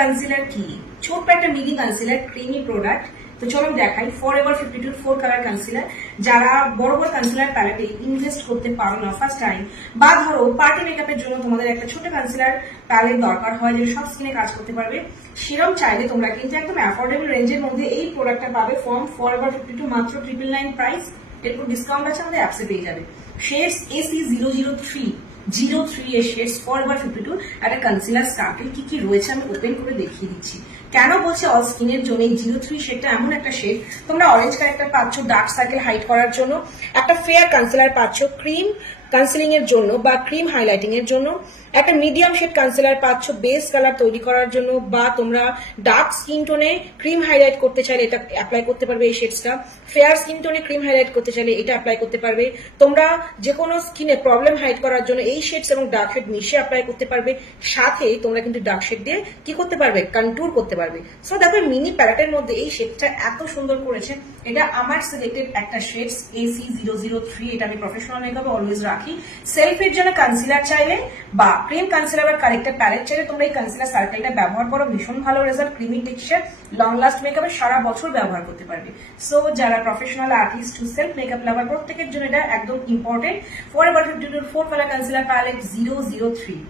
Concealer কি, ছোট্ট একটা মিনি কনসিলার, ক্রিমি প্রোডাক্ট। তো চলো দেখাই ফরএভার 52 4 কালার কনসিলার। যারা বড় বড় কনসিলার প্যালেটে ইনভেস্ট করতে পারো না ফার্স্ট টাইম, বা ধরো পার্টি মেকআপের জন্য তোমাদের একটা ছোট কনসিলার প্যালেট দরকার হয় যেটা সব স্কিনে কাজ করতে পারবে, সেরকম চাইলে তোমরা কিন্তু একদম অ্যাফোর্ডেবল রেঞ্জের মধ্যে এই প্রোডাক্টটা পাবে ফ্রম ফরএভার 52, মাত্র 999 প্রাইস। এরপর ডিসকাউন্ট আছে আমাদের অ্যাপসে পেয়ে যাবে। শেডস AC003 এর শেডস ফরএভার 52 একটা কনসিলার স্টার্টেল কি কি রয়েছে আমি ওপেন করে দেখিয়ে দিচ্ছি। কেন বলছি অল স্কিনের জন্য এই 03 শেডটা এমন একটা শেড, তোমরা অরেঞ্জ ক্যারেক্টার পাচ্ছ ডার্ক সার্কেল হাইড করার জন্য, একটা ফেয়ার কনসিলার পাচ্ছ ক্রিম কনসিলিং এর জন্য বা ক্রিম হাইলাইটিং এর জন্য, একটা মিডিয়াম শেড কনসিলার পাচ্ছ বেস কালার তৈরি করার জন্য, বা তোমরা ডার্ক স্কিন টোনে ক্রিম হাইলাইট করতে চাইলে এটা অ্যাপ্লাই করতে পারবে এই শেডসটা, ফেয়ার স্কিন টোনে ক্রিম হাইলাইট করতে চাইলে এটা অ্যাপ্লাই করতে পারবে, তোমরা যে কোনো স্কিনে প্রবলেম হাইড করার জন্য এই শেডস এবং ডার্ক শেড মিশিয়ে অ্যাপ্লাই করতে পারবে, সাথে তোমরা কিন্তু ডার্ক শেড দিয়ে কি করতে পারবে, কন্ট্যুর করতে পারবে। সো দেখো মিনি প্যালেটের মধ্যে এই শেডটা এত সুন্দর করেছে। এটা আমার সিলেক্টেড একটা শেডস AC003, এটা আমি প্রফেশনাল মেকআপে অলওয়েজ রাখি। সেলফের জন্য কনসিলার চাইলে বা ক্রিম কনসিলার বা কারেক্টার প্যালেট চাইলে তোমরা এই কনসিলার সার্কেলটা ব্যবহার করো, ভীষণ ভালো result, creamy texture, long last মেকআপে সারা বছর ব্যবহার করতে পারবে। সো যারা professional artist to self makeup lover প্রত্যেকের জন্য এটা একদম important. Forever 52 4 colour concealer palette 003।